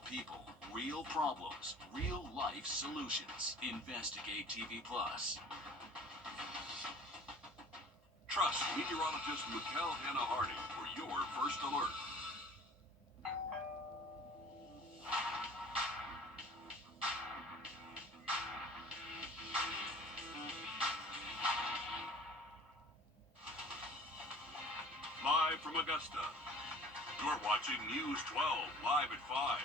Real people, real problems, real life solutions. Investigate TV Plus. Trust meteorologist Mikkel Hannah Hardy for your first alert. Live from Augusta, you're watching News 12 live at 5.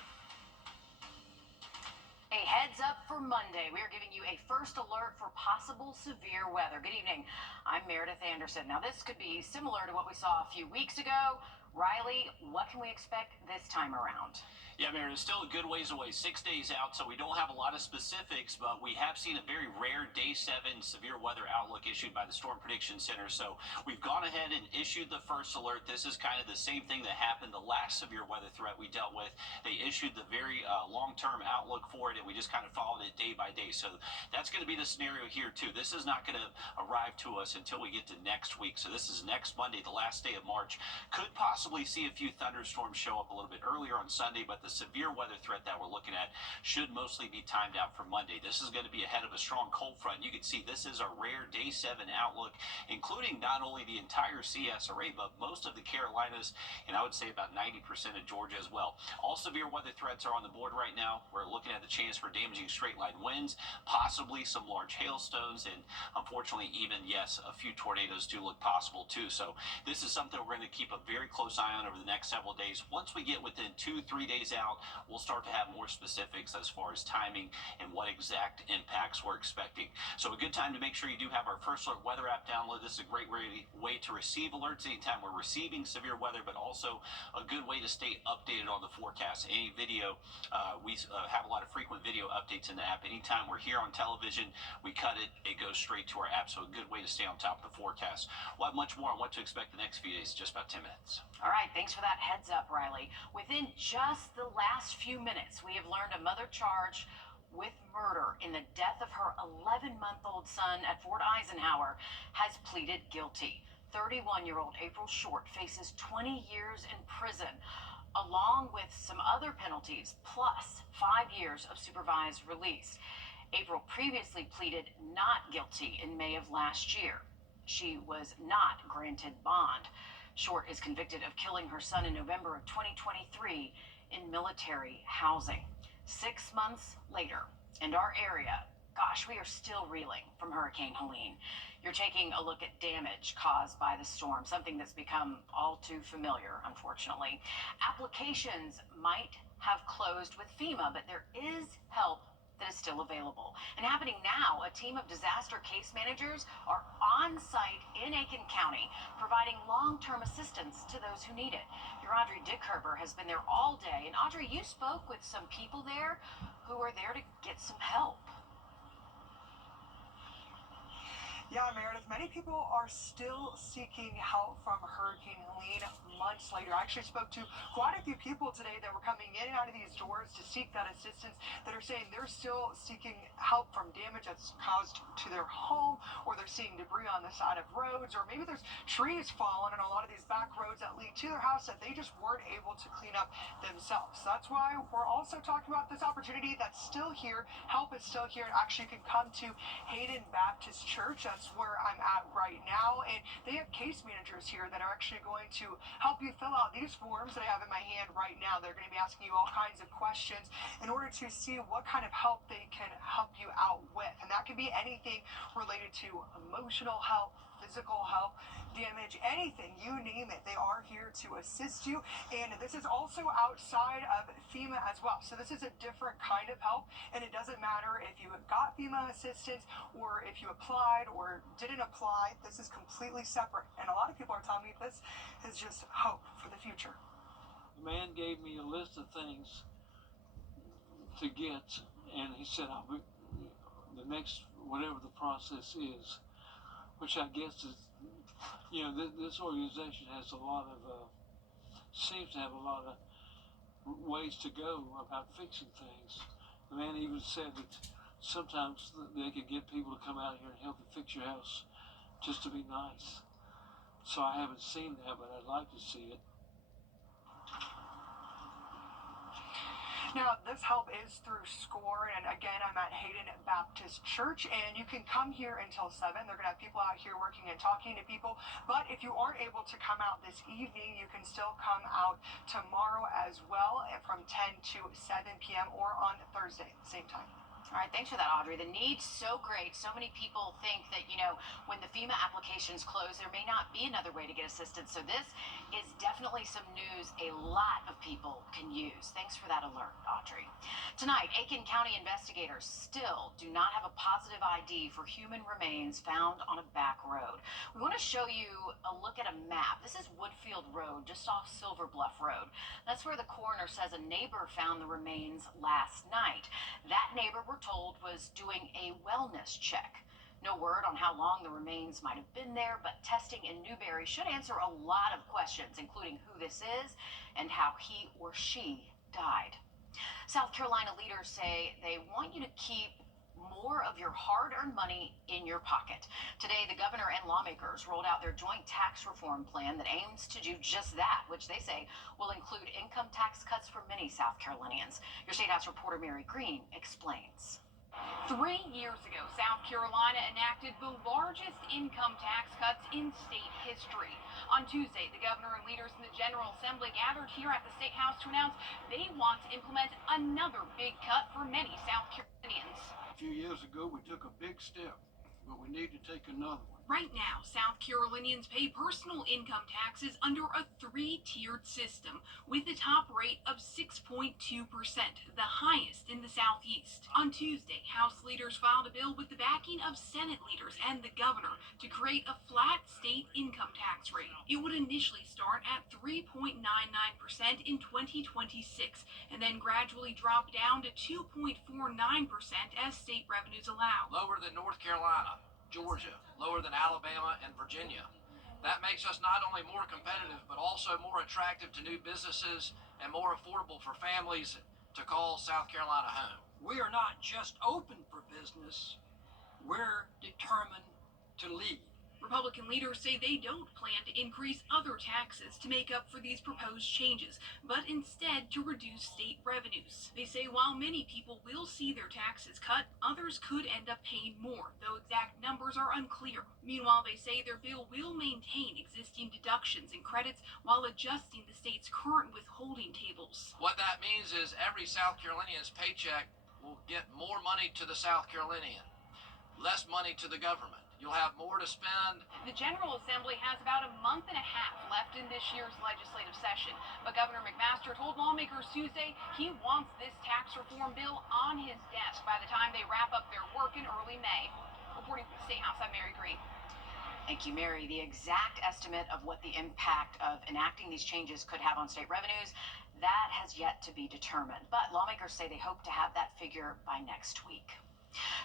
A heads up for Monday. We are giving you a first alert for possible severe weather. Good evening. I'm Meredith Anderson. Now, this could be similar to what we saw a few weeks ago. Riley, what can we expect this time around? Yeah, Meredith, still a good ways away, 6 days out, so we don't have a lot of specifics, but we have seen a very rare Day 7 severe weather outlook issued by the Storm Prediction Center. So we've gone ahead and issued the first alert. This is kind of the same thing that happened the last severe weather threat we dealt with. They issued the very long-term outlook for it, and we just kind of followed it day by day. So that's going to be the scenario here, too. This is not going to arrive to us until we get to next week. So this is next Monday, the last day of March. Could possibly see a few thunderstorms show up a little bit earlier on Sunday, but the severe weather threat that we're looking at should mostly be timed out for Monday. This is going to be ahead of a strong cold front. You can see this is a rare Day 7 outlook, including not only the entire CSRA, but most of the Carolinas, and I would say about 90% of Georgia as well. All severe weather threats are on the board right now. We're looking at the chance for damaging straight line winds, possibly some large hailstones, and unfortunately even, yes, a few tornadoes do look possible too. So this is something we're going to keep a very close eye on over the next several days. Once we get within 2-3 days out, we'll start to have more specifics as far as timing and what exact impacts we're expecting. So a good time to make sure you do have our First Alert weather app download. This is a great way to receive alerts anytime we're receiving severe weather, but also a good way to stay updated on the forecast. Any video, we have a lot of frequent video updates in the app. Anytime we're here on television, we cut it, it goes straight to our app. So a good way to stay on top of the forecast. We'll have much more on what to expect the next few days, just about 10 minutes. All right, thanks for that heads up, Riley. Within just the last few minutes, we have learned a mother charged with murder in the death of her 11-month-old son at Fort Eisenhower has pleaded guilty. 31-year-old April Short faces 20 years in prison, along with some other penalties, plus 5 years of supervised release. April previously pleaded not guilty in May of last year. She was not granted bond. Short is convicted of killing her son in November of 2023 in military housing. 6 months later, in our area, gosh, we are still reeling from Hurricane Helene. You're taking a look at damage caused by the storm, something that's become all too familiar, unfortunately. Applications might have closed with FEMA, but there is help that is still available. And happening now, a team of disaster case managers are on site in Aiken County, providing long-term assistance to those who need it. Your Audrey Dickherber has been there all day. And Audrey, you spoke with some people there who are there to get some help. Yeah, Meredith, many people are still seeking help from Hurricane Helene months later. I actually spoke to quite a few people today that were coming in and out of these doors to seek that assistance that are saying they're still seeking help from damage that's caused to their home, or they're seeing debris on the side of roads, or maybe there's trees falling on a lot of these back roads that lead to their house that they just weren't able to clean up themselves. So that's why we're also talking about this opportunity that's still here. Help is still here. Actually, you can come to Hayden Baptist Church. That's where I'm at right now, and they have case managers here that are actually going to help you fill out these forms that I have in my hand right now. They're going to be asking you all kinds of questions in order to see what kind of help they can help you out with, and that could be anything related to emotional help, physical help, damage, anything, you name it. They are here to assist you, and this is also outside of FEMA as well. So this is a different kind of help, and it doesn't matter if you got FEMA assistance or if you applied or didn't apply. This is completely separate, and a lot of people are telling me this is just hope for the future. The man gave me a list of things to get, and he said, the next, whatever the process is, which I guess is, you know, this organization has a lot of, seems to have a lot of ways to go about fixing things. The man even said that sometimes they can get people to come out here and help you fix your house just to be nice. So I haven't seen that, but I'd like to see it. Now, this help is through SCORE, and again, I'm at Hayden Baptist Church, and you can come here until 7. They're going to have people out here working and talking to people, but if you aren't able to come out this evening, you can still come out tomorrow as well from 10 to 7 p.m. or on Thursday at the same time. All right, thanks for that, Audrey. The need's so great. So many people think that, when the FEMA applications close, there may not be another way to get assistance. So this is definitely some news a lot of people can use. Thanks for that alert, Audrey. Tonight, Aiken County investigators still do not have a positive ID for human remains found on a back road. We want to show you a look at a map. This is Woodfield Road, just off Silver Bluff Road. That's where the coroner says a neighbor found the remains last night. That neighbor, we're told, was doing a wellness check. No word on how long the remains might have been there, but testing in Newberry should answer a lot of questions, including who this is and how he or she died. South Carolina leaders say they want you to keep more of your hard-earned money in your pocket. Today, the governor and lawmakers rolled out their joint tax reform plan that aims to do just that, which they say will include income tax cuts for many South Carolinians. Your State House reporter Mary Green explains. 3 years ago, South Carolina enacted the largest income tax cuts in state history. On Tuesday, the governor and leaders in the General Assembly gathered here at the State House to announce they want to implement another big cut for many South Carolinians. A few years ago, we took a big step, but we need to take another one. Right now, South Carolinians pay personal income taxes under a 3-tiered system with a top rate of 6.2%, the highest in the Southeast. On Tuesday, House leaders filed a bill with the backing of Senate leaders and the governor to create a flat state income tax rate. It would initially start at 3.99% in 2026 and then gradually drop down to 2.49% as state revenues allow. Lower than North Carolina, Georgia, lower than Alabama and Virginia. That makes us not only more competitive, but also more attractive to new businesses and more affordable for families to call South Carolina home. We are not just open for business, we're determined to lead. Republican leaders say they don't plan to increase other taxes to make up for these proposed changes, but instead to reduce state revenues. They say while many people will see their taxes cut, others could end up paying more, though exact numbers are unclear. Meanwhile, they say their bill will maintain existing deductions and credits while adjusting the state's current withholding tables. What that means is every South Carolinian's paycheck will get more money to the South Carolinian, less money to the government. You'll have more to spend. The General Assembly has about a month and a half left in this year's legislative session, but Governor McMaster told lawmakers Tuesday he wants this tax reform bill on his desk by the time they wrap up their work in early May. Reporting from the State House, I'm Mary Green. Thank you, Mary. The exact estimate of what the impact of enacting these changes could have on state revenues, that has yet to be determined. But lawmakers say they hope to have that figure by next week.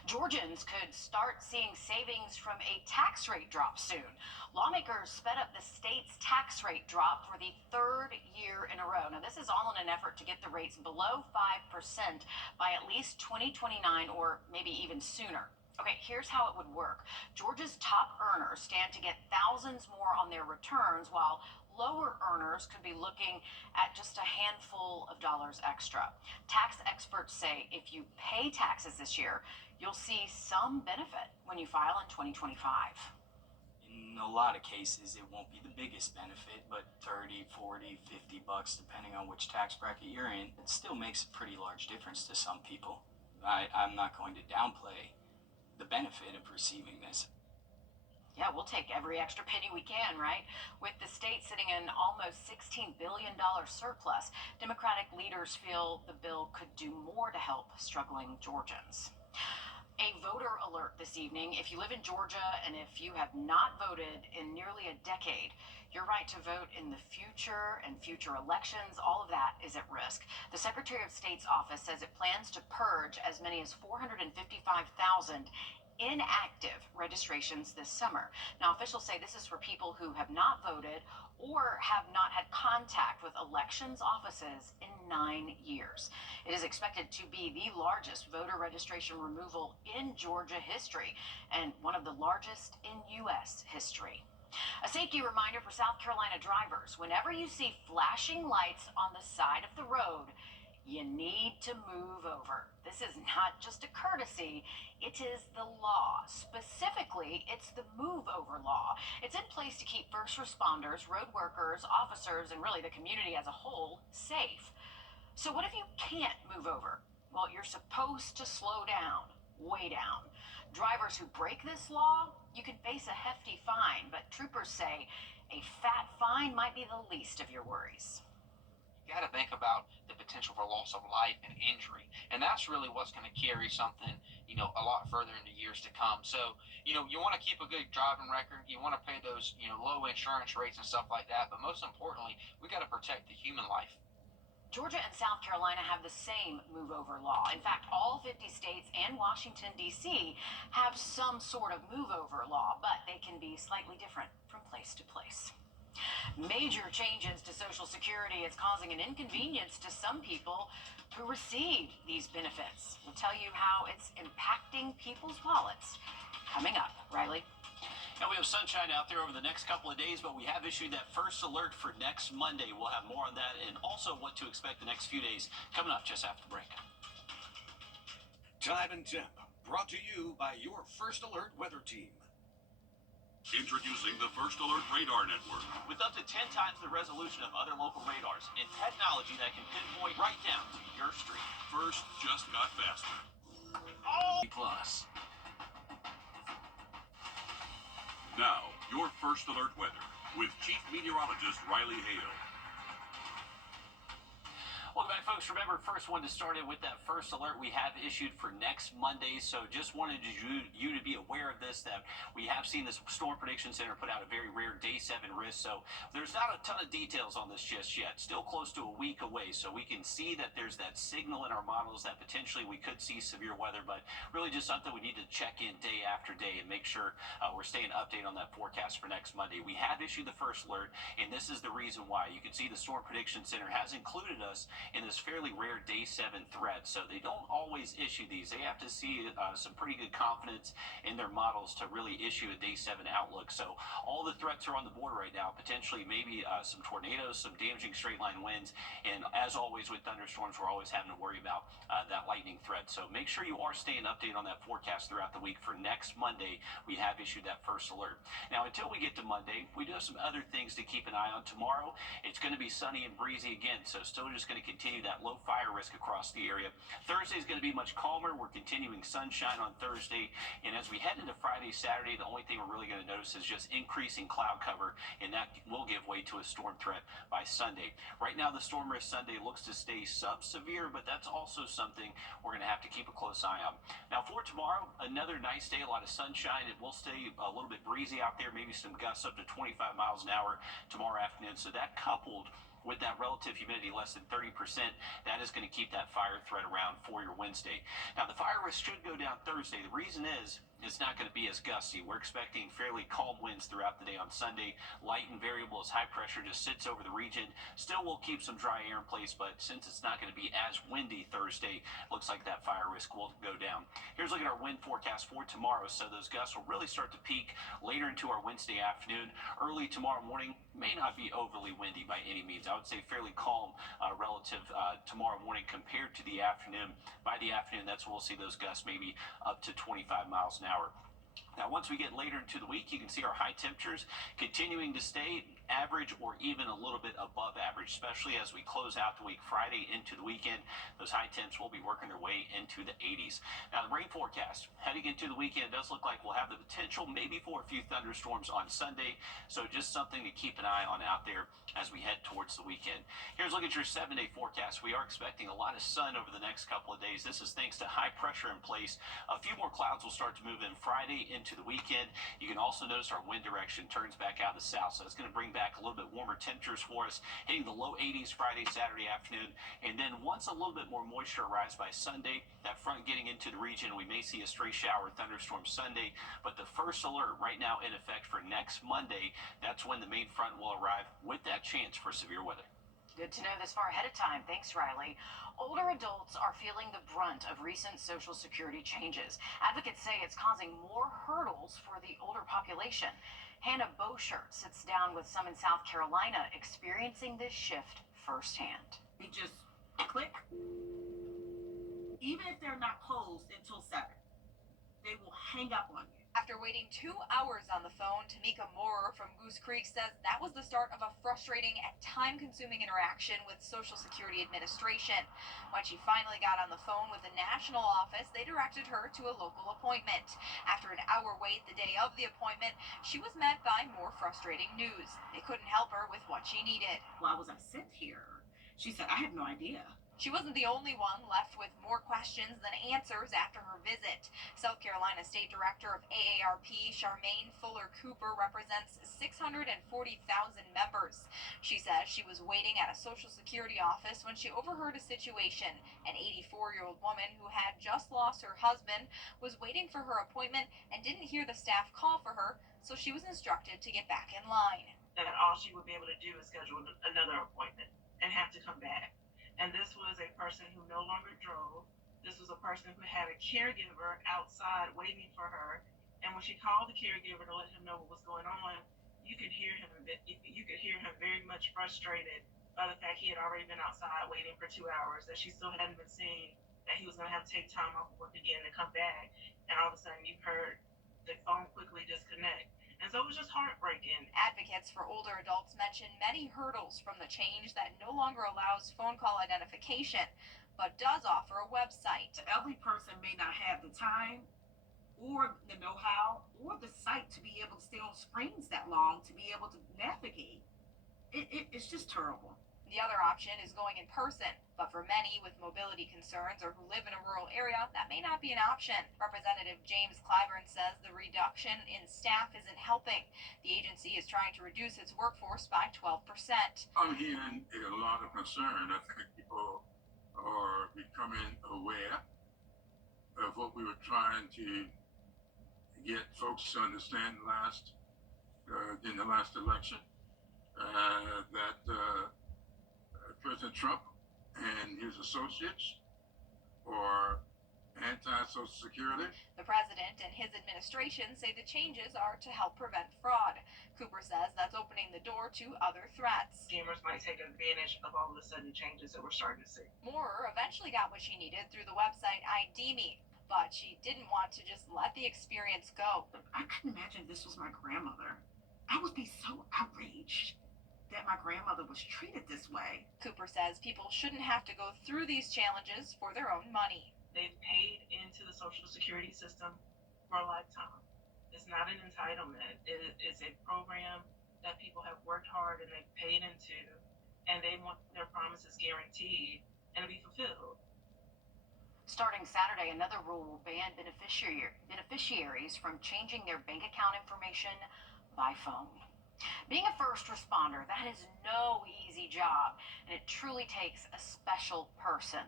Georgians could start seeing savings from a tax rate drop soon. Lawmakers sped up the state's tax rate drop for the 3rd year in a row. Now, this is all in an effort to get the rates below 5% by at least 2029 or maybe even sooner. Okay, here's how it would work. Georgia's top earners stand to get thousands more on their returns, while lower earners could be looking at just a handful of dollars extra. Tax experts say if you pay taxes this year, you'll see some benefit when you file in 2025. In a lot of cases, it won't be the biggest benefit, but 30, 40, 50 bucks, depending on which tax bracket you're in, it still makes a pretty large difference to some people. I'm not going to downplay the benefit of receiving this. Yeah, we'll take every extra penny we can, right? With the state sitting in almost $16 billion surplus, Democratic leaders feel the bill could do more to help struggling Georgians. A voter alert this evening. If you live in Georgia and if you have not voted in nearly a decade, your right to vote in the future and future elections, all of that is at risk. The Secretary of State's office says it plans to purge as many as 455,000 inactive registrations this summer. Now, officials say this is for people who have not voted or have not had contact with elections offices in 9 years. It is expected to be the largest voter registration removal in Georgia history and one of the largest in U.S. history. A safety reminder for South Carolina drivers: whenever you see flashing lights on the side of the road, You need to move over. This is not just a courtesy, it is the law. Specifically, it's the move over law. It's in place to keep first responders, road workers, officers, and really the community as a whole safe. So what if you can't move over? Well, you're supposed to slow down, way down. Drivers who break this law, you can face a hefty fine, but troopers say a fat fine might be the least of your worries. You got to think about the potential for loss of life and injury, and that's really what's going to carry something, a lot further into years to come. So, you want to keep a good driving record. You want to pay those, low insurance rates and stuff like that. But most importantly, we got to protect the human life. Georgia and South Carolina have the same move-over law. In fact, all 50 states and Washington, D.C. have some sort of move-over law, but they can be slightly different from place to place. Major changes to Social Security is causing an inconvenience to some people who receive these benefits. We'll tell you how it's impacting people's wallets. Coming up, Riley. And we have sunshine out there over the next couple of days, but we have issued that first alert for next Monday. We'll have more on that and also what to expect the next few days coming up just after the break. Time and Temp, brought to you by your First Alert weather team. Introducing the First Alert Radar Network. With up to 10 times the resolution of other local radars and technology that can pinpoint right down to your street. First just got faster. Plus. Now, your First Alert weather with Chief Meteorologist Riley Hale. Welcome back, folks. Remember, first one to start it with that first alert we have issued for next Monday. So just wanted you to be aware of this, that we have seen this Storm Prediction Center put out a very rare Day 7 risk. So there's not a ton of details on this just yet. Still close to a week away. So we can see that there's that signal in our models that potentially we could see severe weather, but really just something we need to check in day after day and make sure we're staying updated on that forecast for next Monday. We have issued the first alert, and this is the reason why. You can see the Storm Prediction Center has included us in this fairly rare Day 7 threat. So they don't always issue these. They have to see some pretty good confidence in their models to really issue a Day 7 outlook. So all the threats are on the board right now. Potentially maybe some tornadoes, some damaging straight line winds, and as always with thunderstorms, we're always having to worry about that lightning threat. So make sure you are staying updated on that forecast throughout the week. For next Monday, we have issued that first alert. Now, until we get to Monday, we do have some other things to keep an eye on. Tomorrow, it's going to be sunny and breezy again, so still just going to continue that low fire risk across the area. Thursday is going to be much calmer. We're continuing sunshine on Thursday, and as we head into Friday, Saturday, the only thing we're really going to notice is just increasing cloud cover, and that will give way to a storm threat by Sunday. Right now, the storm risk Sunday looks to stay sub-severe, but that's also something we're going to have to keep a close eye on. Now, for tomorrow, another nice day, a lot of sunshine. It will stay a little bit breezy out there, maybe some gusts up to 25 miles an hour tomorrow afternoon. So that coupled with that relative humidity less than 30%, that is going to keep that fire threat around for your Wednesday. Now, the fire risk should go down Thursday. The reason is it's not going to be as gusty. We're expecting fairly calm winds throughout the day on Sunday. Light and variable as high pressure just sits over the region. Still will keep some dry air in place, but since it's not going to be as windy Thursday, looks like that fire risk will go down. Here's a look at our wind forecast for tomorrow. So those gusts will really start to peak later into our Wednesday afternoon. Early tomorrow morning may not be overly windy by any means. I would say fairly calm relative tomorrow morning compared to the afternoon. By the afternoon, that's when we'll see those gusts maybe up to 25 miles an hour. Now, once we get later into the week, you can see our high temperatures continuing to stay average or even a little bit above average, especially as we close out the week Friday into the weekend. Those high temps will be working their way into the 80s. Now, the rain forecast heading into the weekend, it does look like we'll have the potential maybe for a few thunderstorms on Sunday. So just something to keep an eye on out there as we head towards the weekend. Here's a look at your 7-day forecast. We are expecting a lot of sun over the next couple of days. This is thanks to high pressure in place. A few more clouds will start to move in Friday into the weekend. You can also notice our wind direction turns back out of the south, so it's going to bring back a little bit warmer temperatures for us, hitting the low 80s Friday, Saturday afternoon. And then once a little bit more moisture arrives by Sunday, that front getting into the region, we may see a stray shower thunderstorm Sunday. But the first alert right now in effect for next Monday, that's when the main front will arrive with that chance for severe weather. Good to know this far ahead of time. Thanks, Riley. Older adults are feeling the brunt of recent Social Security changes. Advocates say it's causing more hurdles for the older population. Hannah Beaushirt sits down with some in South Carolina experiencing this shift firsthand. We just Click. Even if they're not closed until 7, they will hang up on you. After waiting 2 hours on the phone, Tamika Moorer from Goose Creek says that was the start of a frustrating and time-consuming interaction with Social Security Administration. When she finally got on the phone with the national office, they directed her to a local appointment. After an hour wait the day of the appointment, she was met by more frustrating news. They couldn't help her with what she needed. Why was I sent here? She said, I have no idea. She wasn't the only one left with more questions than answers after her visit. South Carolina State Director of AARP, Charmaine Fuller Cooper, represents 640,000 members. She says she was waiting at a Social Security office when she overheard a situation. An 84-year-old woman who had just lost her husband was waiting for her appointment and didn't hear the staff call for her, so she was instructed to get back in line. That all she would be able to do is schedule another appointment and have to come back. And this was a person who no longer drove. This was a person who had a caregiver outside waiting for her. And when she called the caregiver to let him know what was going on, you could hear him very much frustrated by the fact he had already been outside waiting for 2 hours, that she still hadn't been seen, that he was going to have to take time off work again to come back. And all of a sudden you heard the phone quickly disconnect. And so it was just heartbreaking. Advocates for older adults mention many hurdles from the change that no longer allows phone call identification, but does offer a website. The elderly person may not have the time or the know-how or the sight to be able to stay on screens that long to be able to navigate. It's just terrible. The other option is going in person, but for many with mobility concerns or who live in a rural area, that may not be an option. Representative James Clyburn says the reduction in staff isn't helping. The agency is trying to reduce its workforce by 12%. I'm hearing a lot of concern. I think people are becoming aware of what we were trying to get folks to understand in the last election, that President Trump and his associates are anti-Social Security. The president and his administration say the changes are to help prevent fraud. Cooper says that's opening the door to other threats. Scammers might take advantage of all of the sudden changes that we're starting to see. Moorer eventually got what she needed through the website ID Me, but she didn't want to just let the experience go. I couldn't imagine this was my grandmother. I would be so outraged that my grandmother was treated this way. Cooper says people shouldn't have to go through these challenges for their own money. They've paid into the Social Security system for a lifetime. It's not an entitlement. It's a program that people have worked hard and they've paid into, and they want their promises guaranteed and to be fulfilled. Starting Saturday, another rule will ban beneficiaries from changing their bank account information by phone. Being a first responder, that is no easy job, and it truly takes a special person.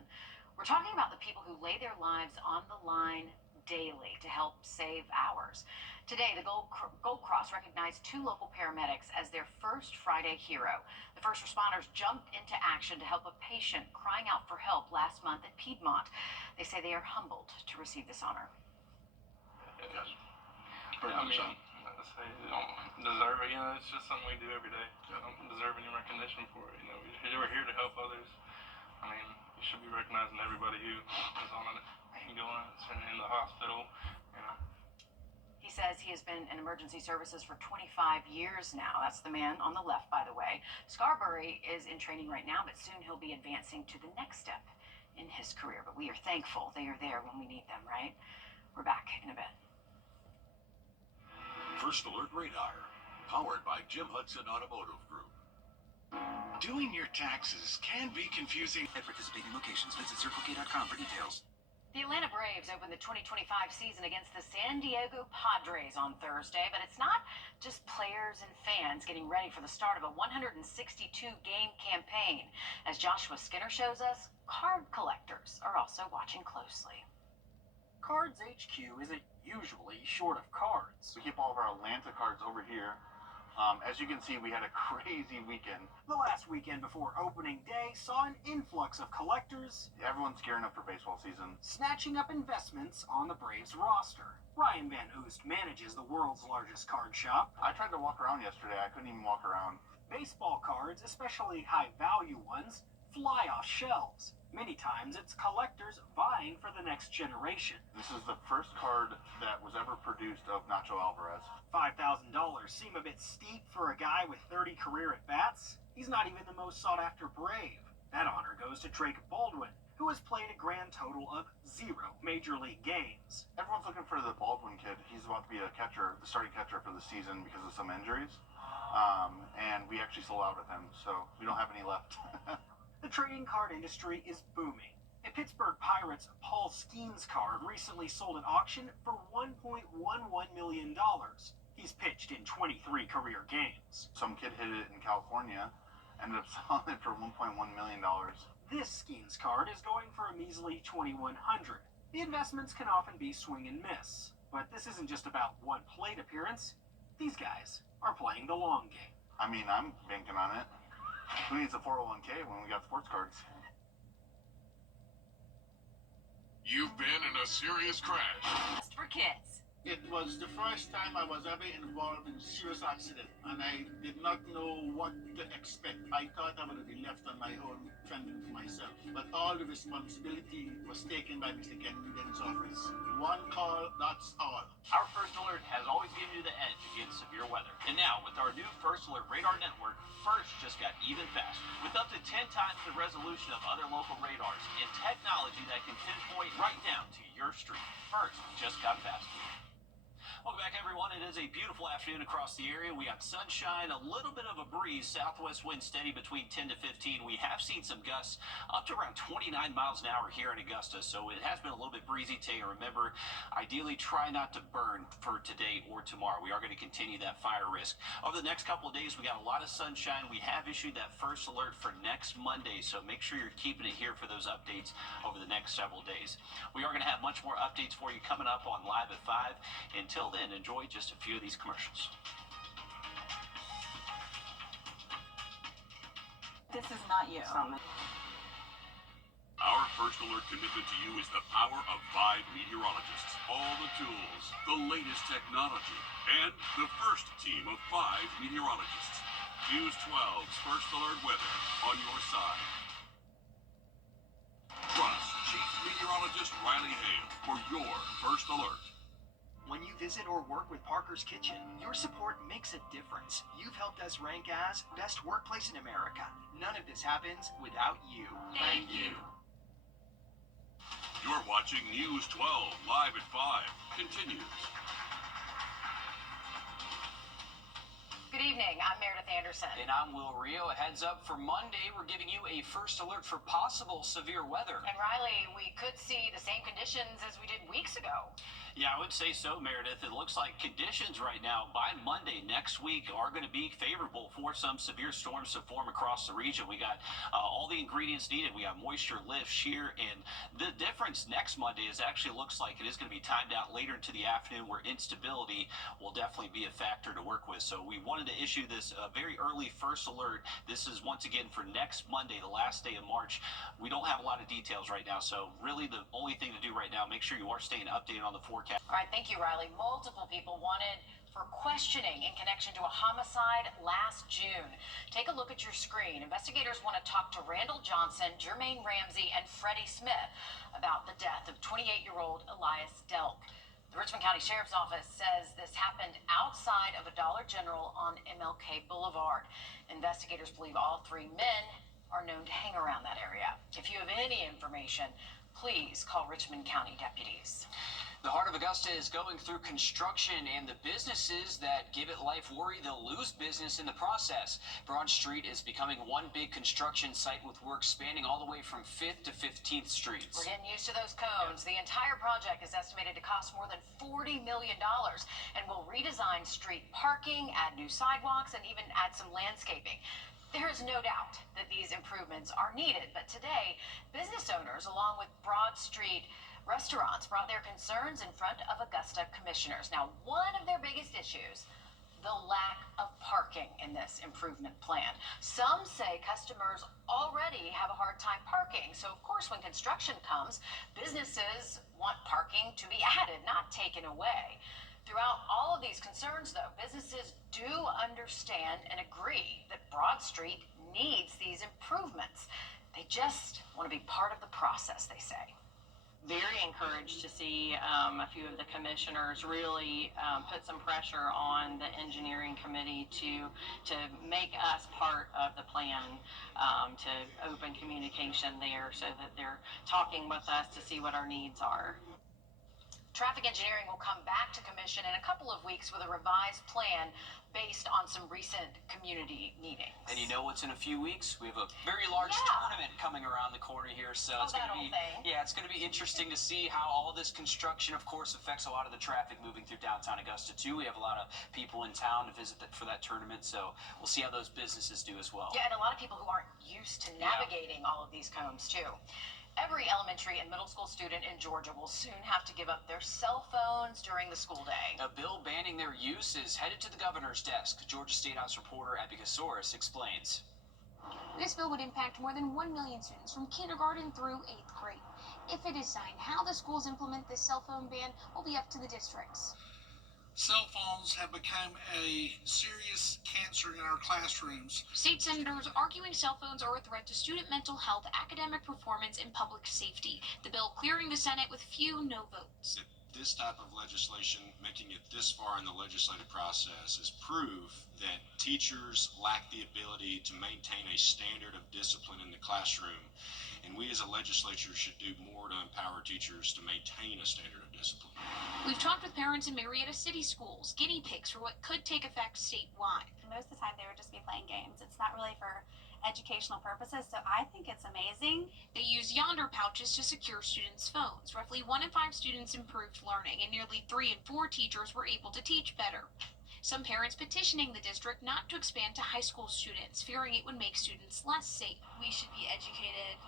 We're talking about the people who lay their lives on the line daily to help save ours. Today, the Gold Cross recognized 2 local paramedics as their first Friday hero. The first responders jumped into action to help a patient crying out for help last month at Piedmont. They say they are humbled to receive this honor. Yes. They don't deserve it, it's just something we do every day. I don't deserve any recognition for it, we're here to help others. You should be recognizing everybody who is on an ambulance and in the hospital, He says he has been in emergency services for 25 years now. That's the man on the left, by the way. Scarberry is in training right now, but soon he'll be advancing to the next step in his career. But we are thankful they are there when we need them, right? We're back in a bit. First Alert Radar, powered by Jim Hudson Automotive Group. Doing your taxes can be confusing. At participating locations, visit CircleK.com for details. The Atlanta Braves open the 2025 season against the San Diego Padres on Thursday, but it's not just players and fans getting ready for the start of a 162-game campaign. As Joshua Skinner shows us, card collectors are also watching closely. Cards HQ isn't usually short of cards. We keep all of our Atlanta cards over here. As you can see, we had a crazy weekend. The last weekend before opening day saw an influx of collectors. Everyone's gearing up for baseball season, snatching up investments on the Braves roster. Ryan Van Oost manages the world's largest card shop. I tried to walk around yesterday. I couldn't even walk around. Baseball cards, especially high-value ones, fly off shelves. Many times it's collectors vying for the next generation. This is the first card that was ever produced of Nacho Alvarez. $5,000 seem a bit steep for a guy with 30 career at-bats? He's not even the most sought-after Brave. That honor goes to Drake Baldwin, who has played a grand total of 0 Major League games. Everyone's looking for the Baldwin kid. He's about to be a catcher, the starting catcher for the season because of some injuries. And we actually sold out with him, so we don't have any left. The trading card industry is booming. A Pittsburgh Pirates Paul Skeens card recently sold at auction for $1.11 million. He's pitched in 23 career games. Some kid hit it in California, ended up selling it for $1.1 million. This Skeens card is going for a measly $2,100. The investments can often be swing and miss, but this isn't just about one plate appearance. These guys are playing the long game. I mean, I'm banking on it. Who needs a 401k when we got sports cards? You've been in a serious crash. Just for kids. It was the first time I was ever involved in a serious accident, and I did not know what to expect. I thought I would be left on my own, fending for myself. But all the responsibility was taken by Mr. Kennedy's office. One call, that's all. Our First Alert has always given you the edge against severe weather. And now, with our new First Alert radar network, First just got even faster. With up to 10 times the resolution of other local radars and technology that can pinpoint right down to your street. First just got faster. Welcome back, everyone. It is a beautiful afternoon across the area. We got sunshine, a little bit of a breeze, southwest wind steady between 10 to 15. We have seen some gusts up to around 29 miles an hour here in Augusta, so it has been a little bit breezy today. Remember, ideally try not to burn for today or tomorrow. We are going to continue that fire risk. Over the next couple of days, we got a lot of sunshine. We have issued that first alert for next Monday, so make sure you're keeping it here for those updates over the next several days. We are going to have much more updates for you coming up on Live at 5. Until then, enjoy just a few of these commercials. This is not you. Our First Alert commitment to you is the power of 5 meteorologists, all the tools, the latest technology, and the first team of 5 meteorologists. News 12's First Alert weather on your side. Trust Chief Meteorologist Riley Hale for your First Alert. When you visit or work with Parker's Kitchen, your support makes a difference. You've helped us rank as Best Workplace in America. None of this happens without you. Thank you. You're watching News 12 Live at 5. Continues. Good evening. I'm Meredith Anderson. And I'm Will Rio. A heads up for Monday. We're giving you a first alert for possible severe weather. And Riley, we could see the same conditions as we did weeks ago. Yeah, I would say so, Meredith. It looks like conditions right now by Monday next week are going to be favorable for some severe storms to form across the region. We got all the ingredients needed. We got moisture, lift, shear, and the difference next Monday is actually looks like it is going to be timed out later into the afternoon where instability will definitely be a factor to work with. So we wanted to issue this very early first alert. This is once again for next Monday, the last day of March. We don't have a lot of details right now, so really the only thing to do right now, make sure you are staying updated on the forecast. All right, thank you, Riley. Multiple people wanted for questioning in connection to a homicide last June. Take a look at your screen. Investigators want to talk to Randall Johnson, Jermaine Ramsey, and Freddie Smith about the death of 28-year-old Elias Delk. The Richmond County Sheriff's Office says this happened outside of a Dollar General on MLK Boulevard. Investigators believe all 3 men are known to hang around that area. If you have any information, please call Richmond County deputies. The heart of Augusta is going through construction, and the businesses that give it life worry they'll lose business in the process. Broad Street is becoming one big construction site with work spanning all the way from 5th to 15th Streets. We're getting used to those cones. The entire project is estimated to cost more than $40 million and will redesign street parking, add new sidewalks, and even add some landscaping. There is no doubt that these improvements are needed, but today, business owners, along with Broad Street restaurants, brought their concerns in front of Augusta commissioners. Now, one of their biggest issues, the lack of parking in this improvement plan. Some say customers already have a hard time parking, so of course when construction comes, businesses want parking to be added, not taken away. Throughout all of these concerns, though, businesses do understand and agree that Broad Street needs these improvements. They just want to be part of the process, they say. Very encouraged to see a few of the commissioners really put some pressure on the engineering committee to make us part of the plan, to open communication there so that they're talking with us to see what our needs are. Traffic engineering will come back to commission in a couple of weeks with a revised plan based on some recent community meetings. And you know what's in a few weeks? We have a very large tournament coming around the corner here, so it's going to be it's going to be interesting to see how all this construction, of course, affects a lot of the traffic moving through downtown Augusta too. We have a lot of people in town to visit for that tournament, so we'll see how those businesses do as well. Yeah, and a lot of people who aren't used to navigating all of these cones too. Every elementary and middle school student in Georgia will soon have to give up their cell phones during the school day. A bill banning their use is headed to the governor's desk. Georgia State House reporter Abby Kasoris explains. This bill would impact more than 1 million students from kindergarten through 8th grade. If it is signed, how the schools implement this cell phone ban will be up to the districts. Cell phones have become a serious cancer in our classrooms. State senators arguing cell phones are a threat to student mental health, academic performance, and public safety. The bill clearing the Senate with few no votes. This type of legislation, making it this far in the legislative process, is proof that teachers lack the ability to maintain a standard of discipline in the classroom. And we as a legislature should do more to empower teachers to maintain a standard of discipline. We've talked with parents in Marietta City schools, guinea pigs for what could take effect statewide. Most of the time they would just be playing games. It's not really for educational purposes, so I think it's amazing. They use Yonder pouches to secure students' phones. Roughly 1 in 5 students improved learning, and nearly 3 in 4 teachers were able to teach better. Some parents petitioning the district not to expand to high school students, fearing it would make students less safe. We should be educated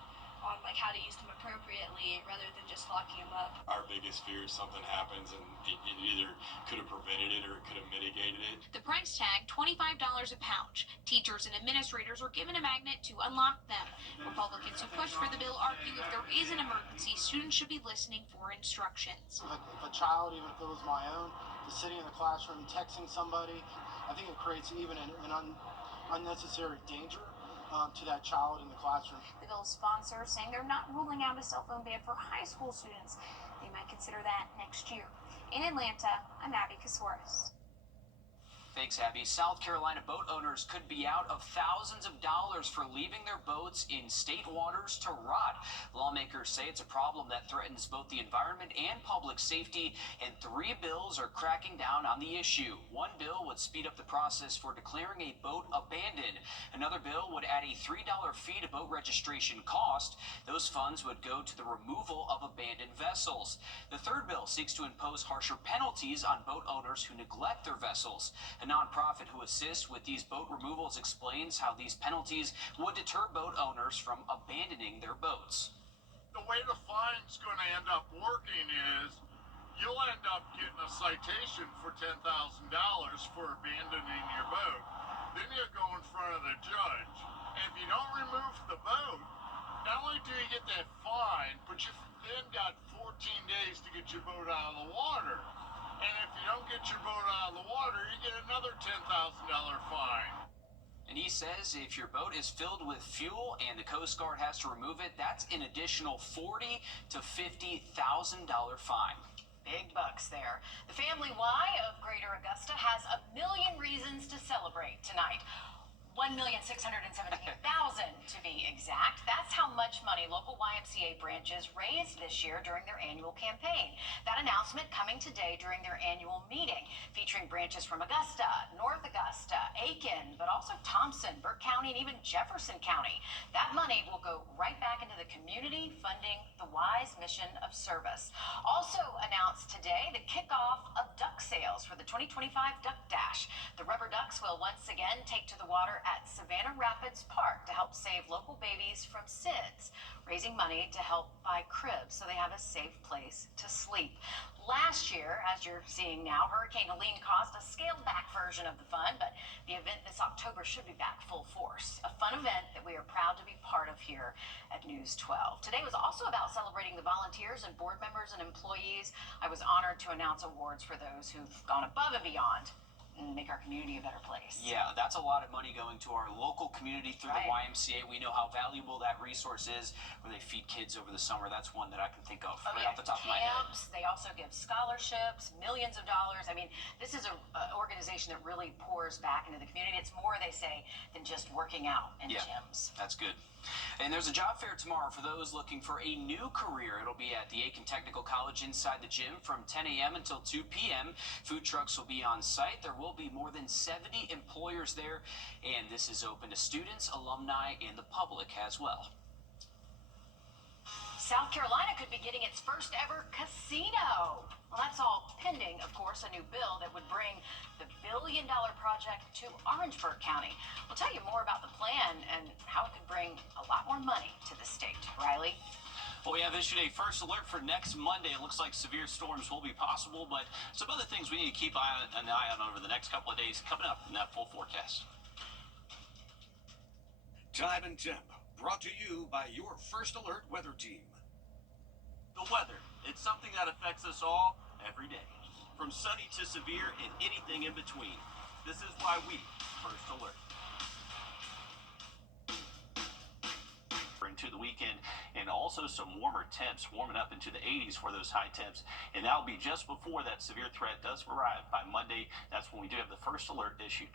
on how to use them appropriately rather than just locking them up. Our biggest fear is something happens and it either could have prevented it or it could have mitigated it. The price tag, $25 a pouch. Teachers and administrators are given a magnet to unlock them. Republicans who push for the bill argue if there is an emergency, students should be listening for instructions. If a child, even if it was my own, is sitting in the classroom texting somebody, I think it creates even an unnecessary danger to that child in the classroom. The bill's sponsors saying they're not ruling out a cell phone ban for high school students. They might consider that next year. In Atlanta, I'm Abby Kasoris. Thanks, Abby. South Carolina boat owners could be out of thousands of dollars for leaving their boats in state waters to rot. Lawmakers say it's a problem that threatens both the environment and public safety, and 3 bills are cracking down on the issue. One bill would speed up the process for declaring a boat abandoned. Another bill would add a $3 fee to boat registration cost. Those funds would go to the removal of abandoned vessels. The third bill seeks to impose harsher penalties on boat owners who neglect their vessels. A nonprofit who assists with these boat removals explains how these penalties would deter boat owners from abandoning their boats. The way the fine's going to end up working is you'll end up getting a citation for $10,000 for abandoning your boat. Then you go in front of the judge. And if you don't remove the boat, not only do you get that fine, but you've then got 14 days to get your boat out of the water. And if you don't get your boat out of the water, you get another $10,000 fine. And he says if your boat is filled with fuel and the Coast Guard has to remove it, that's an additional $40,000 to $50,000 fine. Big bucks there. The Family Y of Greater Augusta has a million reasons to celebrate tonight. 1,678,000 to be exact. That's how much money local YMCA branches raised this year during their annual campaign. That announcement coming today during their annual meeting, featuring branches from Augusta, North Augusta, Aiken, but also Thompson, Burke County, and even Jefferson County. That money will go right back into the community, funding the Y's mission of service. Also announced today the kickoff of duck sales for the 2025 Duck Dash. The rubber ducks will once again take to the water at Savannah Rapids Park to help save local babies from SIDS, raising money to help buy cribs so they have a safe place to sleep. Last year, as you're seeing now, Hurricane Helene caused a scaled-back version of the fun, but the event this October should be back full force. A fun event that we are proud to be part of here at News 12. Today was also about celebrating the volunteers and board members and employees. I was honored to announce awards for those who've gone above and beyond and make our community a better place. Yeah, that's a lot of money going to our local community through the Right. YMCA. We know how valuable that resource is, where they feed kids over the summer. That's one that I can think of right off the top of my head. Camps, they also give scholarships, millions of dollars. I mean, this is an organization that really pours back into the community. It's more, they say, than just working out in gyms. That's good. And there's a job fair tomorrow for those looking for a new career. It'll be at the Aiken Technical College inside the gym from 10 a.m. until 2 p.m. Food trucks will be on site. There will be more than 70 employers there, and this is open to students, alumni, and the public as well. South Carolina could be getting its first ever casino. Well, that's all pending, of course, a new bill that would bring the billion-dollar project to Orangeburg County. We'll tell you more about the plan and how it could bring a lot more money to the state. Riley? Well, we have issued a first alert for next Monday. It looks like severe storms will be possible, but some other things we need to keep an eye on over the next couple of days coming up in that full forecast. Time and temp, brought to you by your First Alert weather team. The weather, it's something that affects us all every day, from sunny to severe and anything in between. This is why we First Alert. Into the weekend, and also some warmer temps, warming up into the 80s for those high temps, and that'll be just before that severe threat does arrive by Monday. That's when we do have the first alert issued.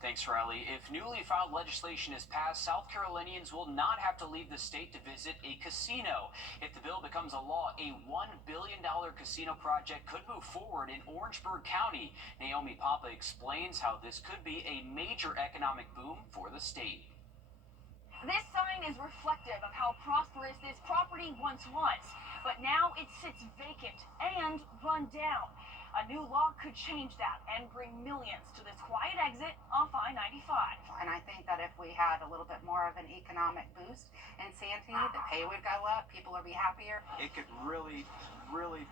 Thanks, Riley. If newly filed legislation is passed, South Carolinians will not have to leave the state to visit a casino. If the bill becomes a law, a $1 billion casino project could move forward in Orangeburg County. Naomi Papa explains how this could be a major economic boom for the state. This sign is reflective of how prosperous this property once was, but now it sits vacant and run down. A new law could change that and bring millions to this quiet exit off I-95. And I think that if we had a little bit more of an economic boost in Santee, the pay would go up, people would be happier. It could really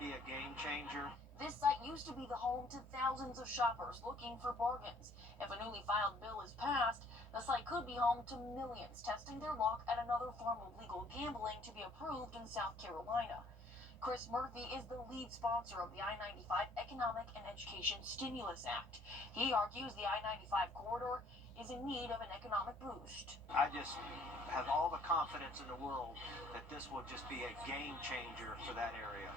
be a game changer. This site used to be the home to thousands of shoppers looking for bargains. If a newly filed bill is passed, the site could be home to millions testing their luck at another form of legal gambling to be approved in South Carolina. Chris Murphy is the lead sponsor of the I-95 Economic and Education Stimulus Act. He argues the I-95 corridor is in need of an economic boost. I just have all the confidence in the world that this will just be a game changer for that area.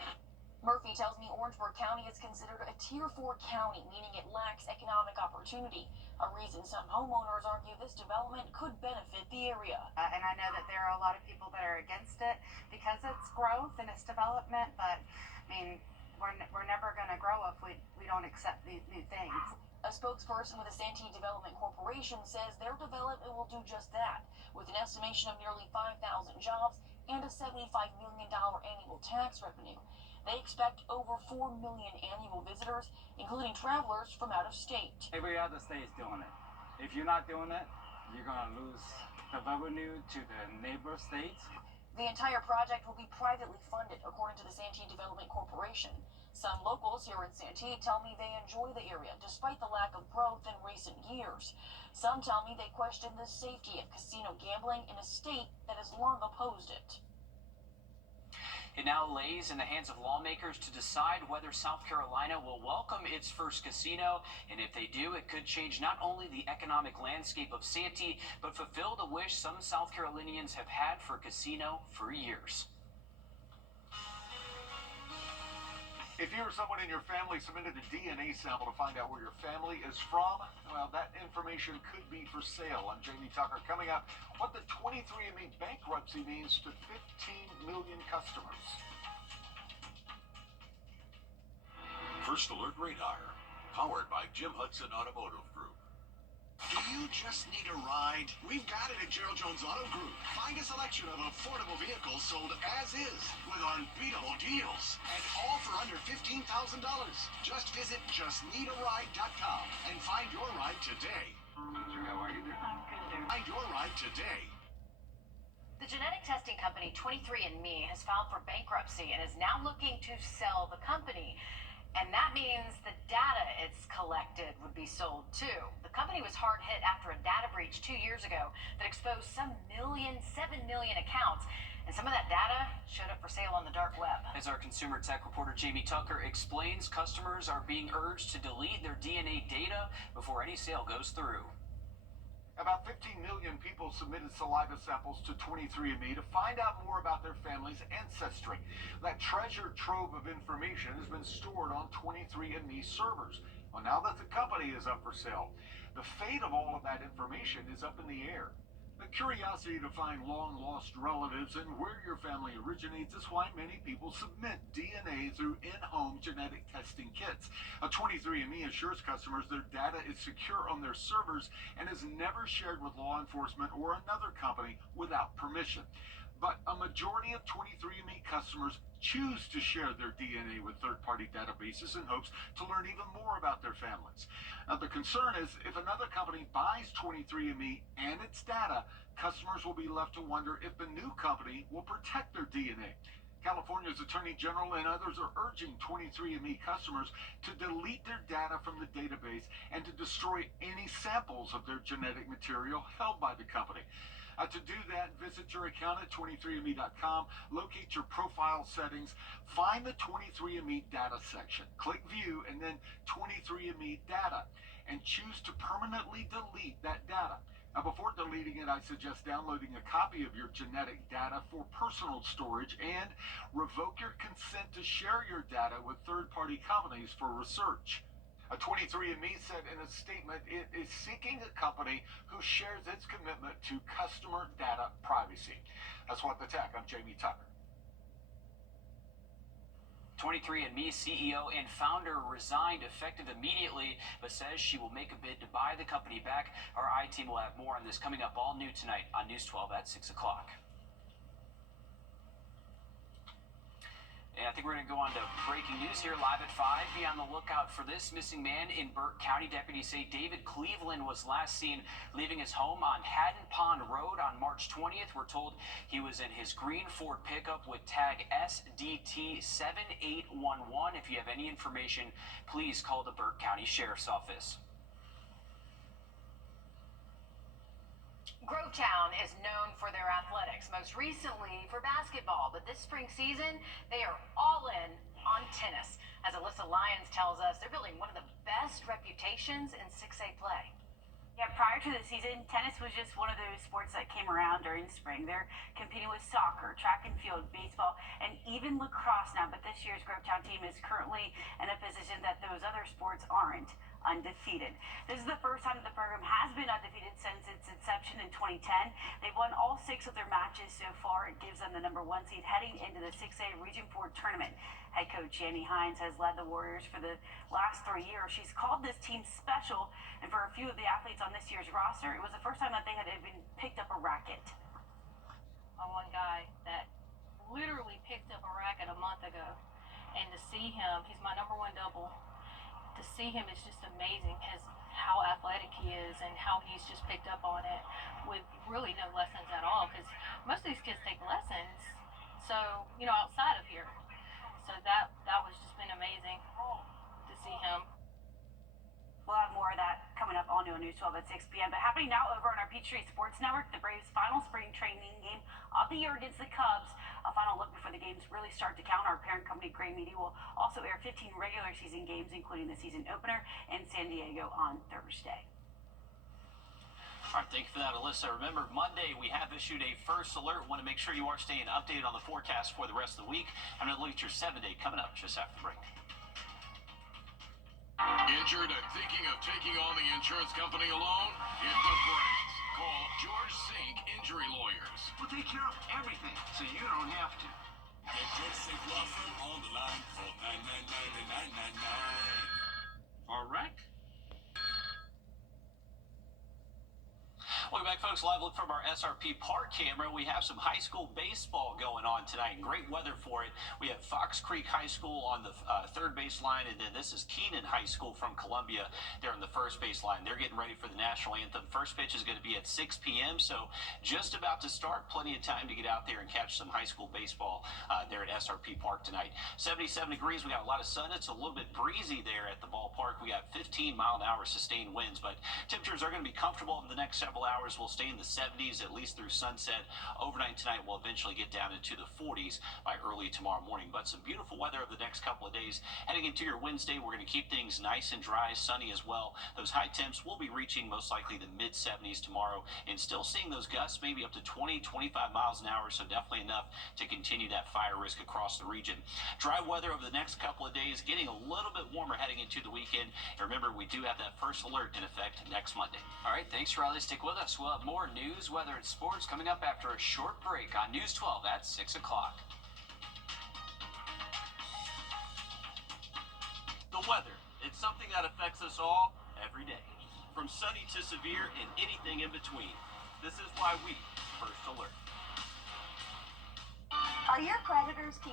Murphy tells me Orangeburg County is considered a Tier 4 county, meaning it lacks economic opportunity, a reason some homeowners argue this development could benefit the area. And I know that there are a lot of people that are against it because it's growth and it's development, but I mean, we're never going to grow if we don't accept these new things. A spokesperson with the Santee Development Corporation says their development will do just that, with an estimation of nearly 5,000 jobs and a $75 million annual tax revenue. They expect over 4 million annual visitors, including travelers from out of state. Every other state is doing it. If you're not doing it, you're going to lose the revenue to the neighbor states. The entire project will be privately funded, according to the Santee Development Corporation. Some locals here in Santee tell me they enjoy the area despite the lack of growth in recent years. Some tell me they question the safety of casino gambling in a state that has long opposed it. It now lays in the hands of lawmakers to decide whether South Carolina will welcome its first casino, and if they do, it could change not only the economic landscape of Santee, but fulfill the wish some South Carolinians have had for casino for years. If you or someone in your family submitted a DNA sample to find out where your family is from, well, that information could be for sale. On Jamie Tucker coming up, what the 23andMe bankruptcy means to 15 million customers. First Alert Radar, powered by Jim Hudson Automotive Group. Do you just need a ride? We've got it at Gerald Jones Auto Group. Find a selection of affordable vehicles sold as is with unbeatable deals and all for under $15,000. Just visit justneedaride.com and find your ride today. How are you there? Find your ride today. The genetic testing company 23andMe has filed for bankruptcy and is now looking to sell the company. And that means the data it's collected would be sold too. The company was hard hit after a data breach 2 years ago that exposed 7 million accounts. and some of that data showed up for sale on the dark web. As our consumer tech reporter Jamie Tucker explains, customers are being urged to delete their DNA data before any sale goes through. About 15 million people submitted saliva samples to 23andMe to find out more about their family's ancestry. That treasure trove of information has been stored on 23andMe servers. Well, now that the company is up for sale, the fate of all of that information is up in the air. The curiosity to find long-lost relatives and where your family originates is why many people submit DNA through in-home genetic testing kits. A 23andMe assures customers their data is secure on their servers and is never shared with law enforcement or another company without permission. But a majority of 23andMe customers choose to share their DNA with third-party databases in hopes to learn even more about their families. Now, the concern is if another company buys 23andMe and its data, customers will be left to wonder if the new company will protect their DNA. California's Attorney General and others are urging 23andMe customers to delete their data from the database and to destroy any samples of their genetic material held by the company. To do that, visit your account at 23andme.com, locate your profile settings, find the 23andMe data section, click View, and then 23andMe data, and choose to permanently delete that data. Now, before deleting it, I suggest downloading a copy of your genetic data for personal storage and revoke your consent to share your data with third-party companies for research. 23andMe said in a statement it is seeking a company who shares its commitment to customer data privacy. That's What the Tech. I'm Jamie Tucker. 23andMe CEO and founder resigned effective immediately, but says she will make a bid to buy the company back. Our I-team will have more on this coming up all new tonight on News 12 at 6 o'clock. And I think we're going to go on to breaking news here live at 5. Be on the lookout for this missing man in Burke County. Deputies say David Cleveland was last seen leaving his home on Haddon Pond Road on March 20th. We're told he was in his green Ford pickup with tag SDT7811. If you have any information, please call the Burke County Sheriff's Office. Grovetown is known for their athletics, most recently for basketball, but this spring season, they are all in on tennis. As Alyssa Lyons tells us, they're building one of the best reputations in 6A play. Yeah, prior to the season, tennis was just one of those sports that came around during spring. They're competing with soccer, track and field, baseball, and even lacrosse now, but this year's Grovetown team is currently in a position that those other sports aren't. Undefeated. This is the first time that the program has been undefeated since its inception in 2010. They've won all 6 of their matches so far. It gives them the #1 seed heading into the 6A Region 4 tournament. Head coach Annie Hines has led the Warriors for the last 3 years. She's called this team special, and for a few of the athletes on this year's roster, it was the first time that they had even picked up a racket. One guy that literally picked up a racket a month ago, and to see him, he's my #1 double. To see him is just amazing, how athletic he is and how he's just picked up on it with really no lessons at all, because most of these kids take lessons, so, outside of here. So that was just been amazing to see him. We'll have more of that coming up all new on News 12 at 6 p.m. But happening now over on our Peachtree Sports Network, the Braves' final spring training game of the year against the Cubs. A final look before the games really start to count. Our parent company, Gray Media, will also air 15 regular season games, including the season opener in San Diego on Thursday. All right, thank you for that, Alyssa. Remember, Monday we have issued a first alert. Want to make sure you are staying updated on the forecast for the rest of the week. I'm going to look at your 7-day coming up just after the break. Injured and thinking of taking on the insurance company alone? Hit the brakes. Call George Sink Injury Lawyers. We'll take care of everything, so you don't have to. Get George Sink Law Firm on the line. Call 999-999. All right. Welcome back, folks. Live look from our SRP Park camera. We have some high school baseball going on tonight. Great weather for it. We have Fox Creek High School on the third baseline, and then this is Keenan High School from Columbia. They're on the first baseline. They're getting ready for the national anthem. First pitch is going to be at 6 p.m., so just about to start. Plenty of time to get out there and catch some high school baseball there at SRP Park tonight. 77 degrees. We got a lot of sun. It's a little bit breezy there at the ballpark. We got 15-mile-an-hour sustained winds, but temperatures are going to be comfortable in the next several hours. We'll stay stay in the 70s at least through sunset. Overnight tonight will eventually get down into the 40s by early tomorrow morning. But some beautiful weather over the next couple of days. Heading into your Wednesday, we're going to keep things nice and dry, sunny as well. Those high temps will be reaching most likely the mid-70s tomorrow, and still seeing those gusts maybe up to 20, 25 miles an hour, so definitely enough to continue that fire risk across the region. Dry weather over the next couple of days, getting a little bit warmer heading into the weekend. And remember, we do have that first alert in effect next Monday. All right, thanks, Riley. Stick with us. We'll have more news, weather, and sports coming up after a short break on News 12 at 6 o'clock. The weather, it's something that affects us all every day, from sunny to severe and anything in between. This is why we First Alert. Are your creditors keeping